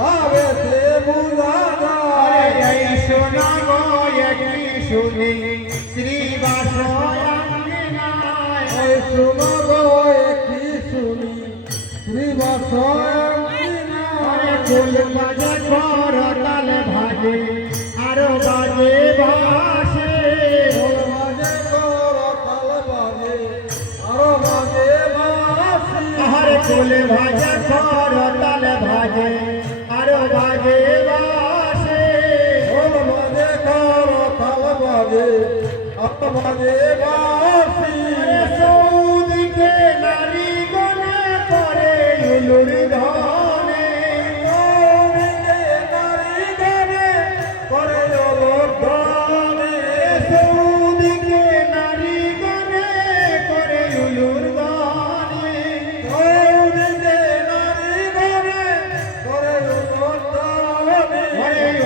ভাবেতে বুঝা যায় এই শোনা গো একই শুনি শ্রীবাস অঙ্গনায় ওই শোনো গো একই শুনি শ্রীবাস ফুল বাজে করতাল ভাজে আরো বাজে ভাসে বাজে করতাল বাজে আরো বাজে বাসি হরে ফুল ভাজে করতাল ভাজে আরো বাজে ভাসে ঢোল বাজে করতাল বাজে আরো বাজে বাসি চৌদিকে নারী গনে করে উলুর ধনে চৌদিকে নারী গানে করে জলধ্বনি চৌদিকে নারী গনে করে উলুর ধনে চৌদিকে নারী গানে করে জলধ্বনি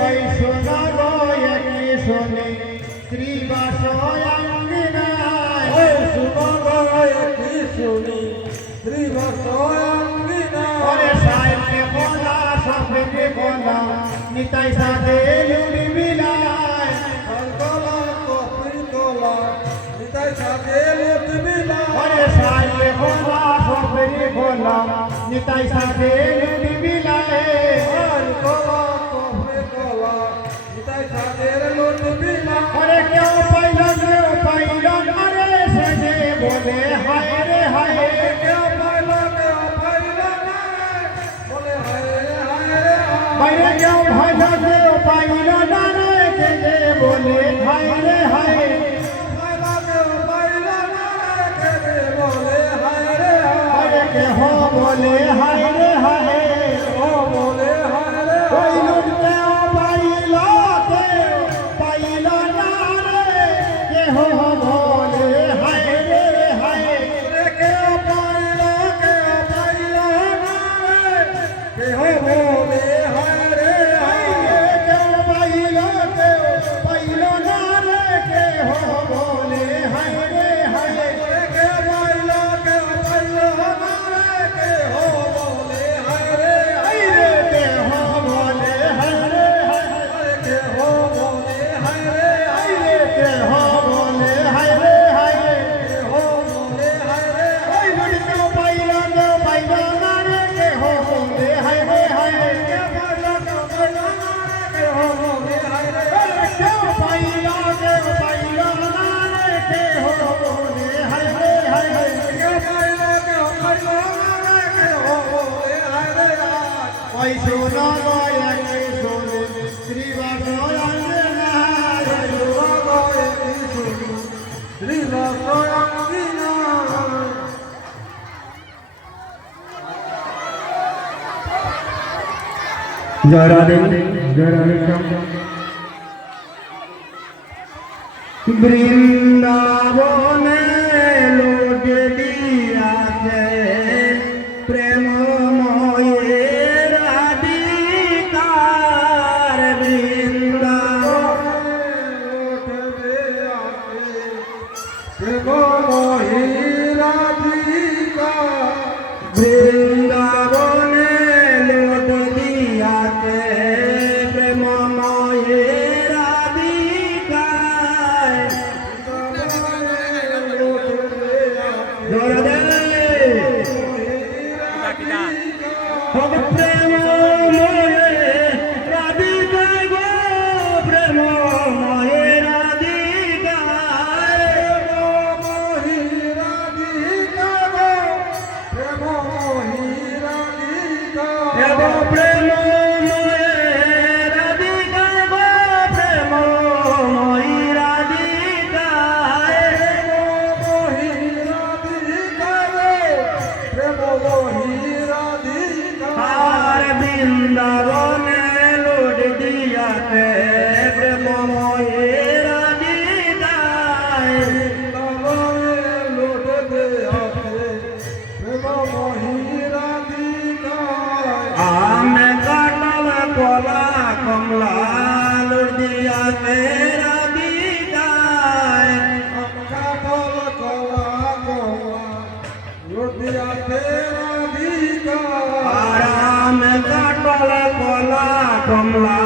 ওই শোনা গো একই শোনে শ্রীবাস অঙ্গনায় ওই শুনো গো একই শুনি শ্রীবাস ওরে সাইকে বলা সফেকে বলা নিতাই সাথে লুড়ি বিলায় কলা কপির কলা নিতাই সাথে লুটবিলা ওরে সাইকে বলা সফেকে বলা নিতাই সাথে লুড়ি বিলায় কলা কপির কলা নিতাই সাথে লুটবিলা ওরে কেউ পাইল না রে সে যে বলে হায় রে হায় কেউ পাইলা না বলে হায় রে হায় রে বাইরে কেউ ভাইলা কেউ পাইল না রে সে যে বলে হায় রে হায় পাইলা কেউ পাইলা না কে বলে হায় রে আরে কেহ বলে হায় রে হায় ও বলে হায় রে ওই লুটকেও পাইল না রে কেহ বলে হায় রে হায় কেউ পাইলা না কেহ বলে হায় রে হায় কেউ পাইল না রে কেহ বলে হায় রে হায় কে পাইলা কেউ পাইলা না কেহ বলে হায় রে হায় কেহ বলে হায় রে হায় কেহ বলে হায় রে হায় কেহ বলে হায় রে হায় কেহ বলে হায় রে ওই লুটকেও পাইল না রে কেহ বলে হায় রে হায় কে পাইলা কেউ পাইলা না কেহ বলে হায় রে কেউ পাইল না রে কেহ বলে হায় রে হায় কে পাইলা কেউ পাইলা না কেহ বলে হায় রে ওই শোনো গয়াকে শোনে শ্রীবাস অঙ্গনায় বৃন্দাবনে লোট দিয়াছে প্রেমময়ের অধিকার বৃন্দাবনে লোট দিয়াছে প্রেমময়ের অধিকার জোরে দে প্রেমময়ে রাধিকা গো প্রেমময়ে রাধিকা এগো প্রেমময়ে রাধিকা গো প্রেমময়ী রাধিকা আর বৃন্দাবনে লোট দিয়াতে প্রেমময়ী রাধিকা আমে কাটল কলা কমলা লোট দিয়াতে রাধিকা আরাম কাটল কলা কমলা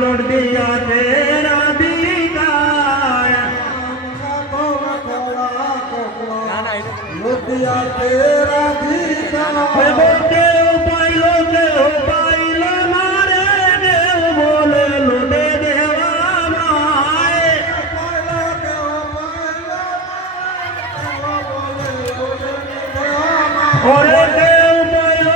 লোট দিয়াছে রাধিকায় লুটিয়া তেরা ভিতা কেউ পাইল না রে কেউ বলে লোটে দেওয়া মায় ওরে কেউ পাইল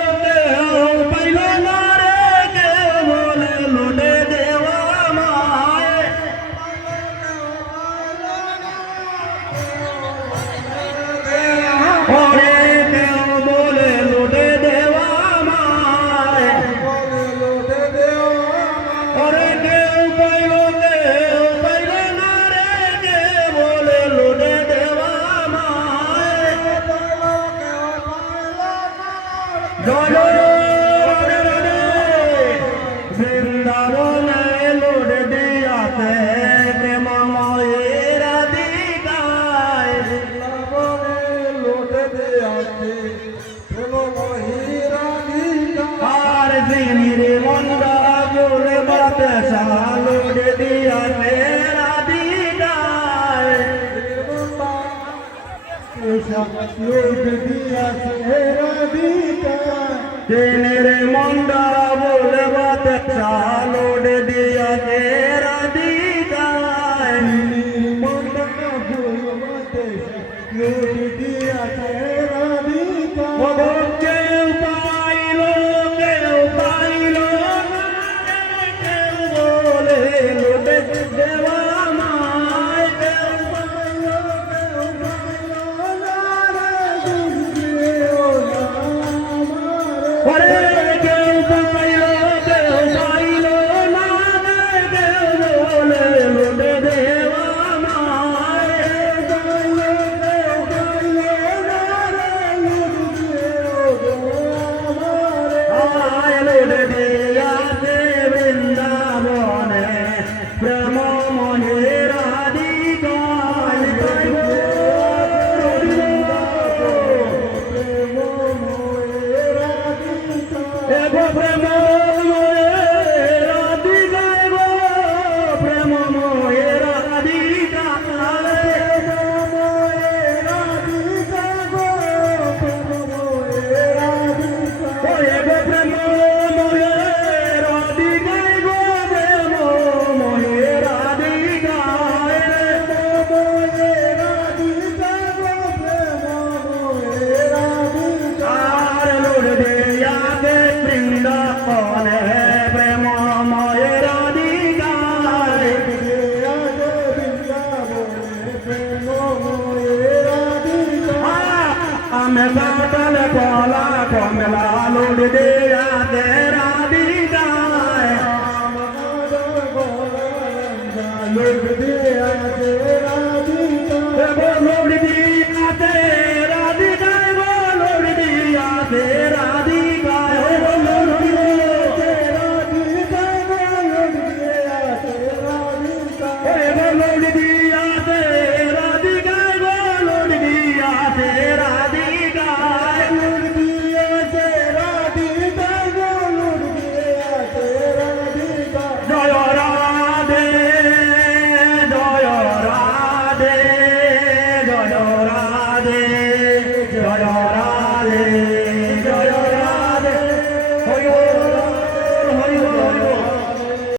না রে কেউ বলে লোটে দেওয়া মায় ওরে কেউ বলে লোটে দেওয়া মায় ওরে কেউ পাইল না রে কেউ বলে লোটে দেওয়া মায় বৃন্দাবনে লোট দিয়াতে প্রেমময়ের রাধিকায় আর দিনের মন্দা বলে বাতে লোট দিয়াতে রাধিকায় দিনের মন্দা বলে বাতে লোট দিয়াতে রাধিকায় কেউ পাইল কেউ বলে লোটে দেওয়া মায় ওরে কেউ পাইল না কেউ বলে লোটে দেওয়া মায় আয় লোটে দিয়াছে বৃন্দাবনে প্রেমময়ের রাধিকায় এগো প্রেমময়ের রাধিকায় গো প্রেমময়ের রাধিকায় ওরে গো প্রেমময়ের রাধিকায় গো প্রেমময়ের রাধিকায় আর লোট দিয়াতে বৃন্দাবনে প্রেমময়ের রাধিকায় আমি কাটালে কলা কমলা লোট দে